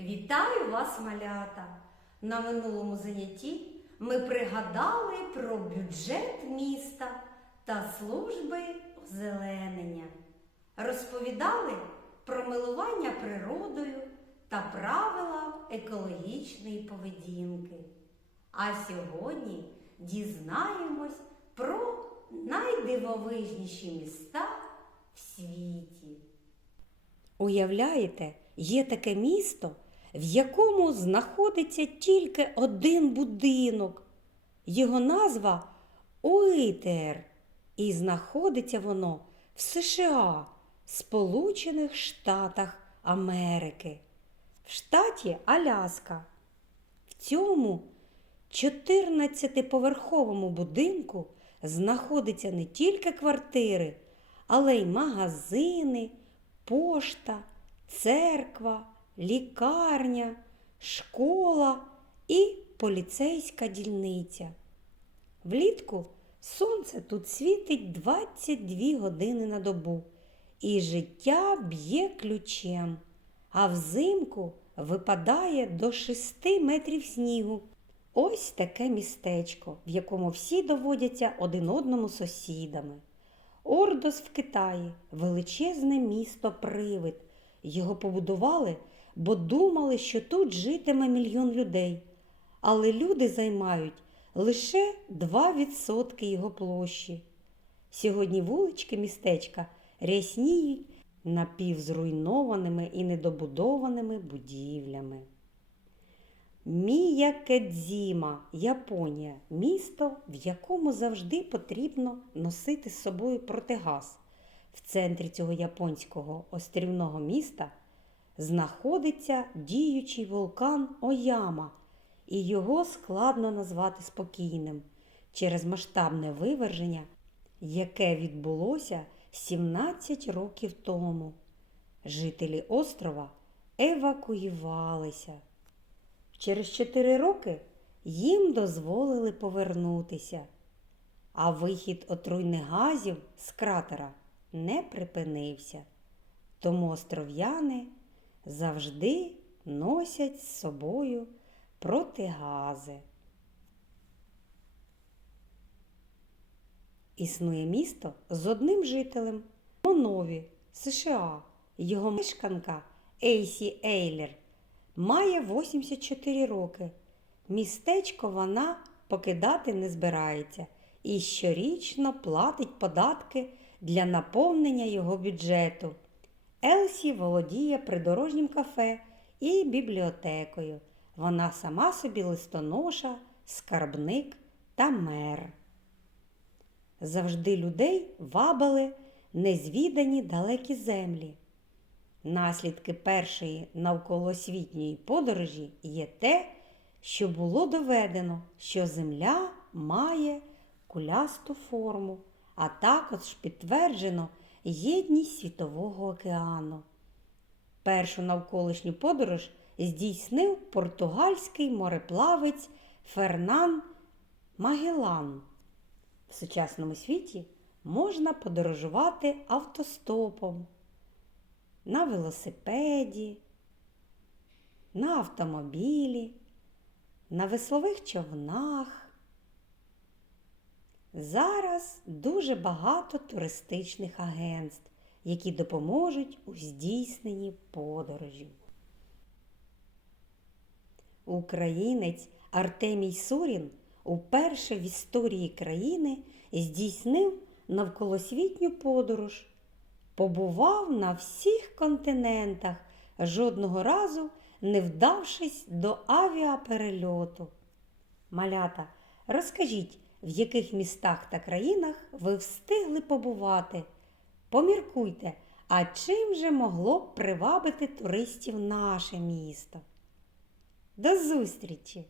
Вітаю вас, малята! На минулому занятті ми пригадали про бюджет міста та служби озеленення. Розповідали про милування природою та правила екологічної поведінки. А сьогодні дізнаємось про найдивовижніші міста в світі. Уявляєте, є таке місто, в якому знаходиться тільки один будинок. Його назва Уітер. І знаходиться воно в США, Сполучених Штатах Америки, в штаті Аляска. В цьому 14-поверховому будинку знаходяться не тільки квартири, але й магазини, пошта, церква, лікарня, школа і поліцейська дільниця. Влітку сонце тут світить 22 години на добу, і життя б'є ключем, а взимку випадає до 6 метрів снігу. Ось таке містечко, в якому всі доводяться один одному сусідами. Ордос в Китаї величезне місто Привид. Його побудували, бо думали, що тут житиме мільйон людей. Але люди займають лише 2% його площі. Сьогодні вулички містечка рясніють напівзруйнованими і недобудованими будівлями. Міякедзіма, Японія місто, в якому завжди потрібно носити з собою протигаз. В центрі цього японського острівного міста знаходиться діючий вулкан Ояма, і його складно назвати спокійним через масштабне виверження, яке відбулося 17 років тому. Жителі острова евакуювалися. Через 4 роки їм дозволили повернутися, а вихід отруйних газів з кратера не припинився. Тому остров'яни завжди носять з собою протигази. Існує місто з одним жителем Монові, США. Його мешканка Ейсі Ейлер має 84 роки. Містечко вона покидати не збирається і щорічно платить податки для наповнення його бюджету. Елсі володіє придорожнім кафе і бібліотекою. Вона сама собі листоноша, скарбник та мер. Завжди людей вабили незвідані далекі землі. Наслідки першої навколосвітньої подорожі є те, що було доведено, що Земля має кулясту форму, а також підтверджено єдність Світового океану. Першу навколишню подорож здійснив португальський мореплавець Фернан Магеллан. В сучасному світі можна подорожувати автостопом, на велосипеді, на автомобілі, на веслових човнах. Зараз дуже багато туристичних агентств, які допоможуть у здійсненні подорожі. Українець Артемій Сурін уперше в історії країни здійснив навколосвітню подорож, побував на всіх континентах, жодного разу не вдавшись до авіаперельоту. Малята, розкажіть, в яких містах та країнах ви встигли побувати? Поміркуйте, а чим же могло б привабити туристів наше місто? До зустрічі!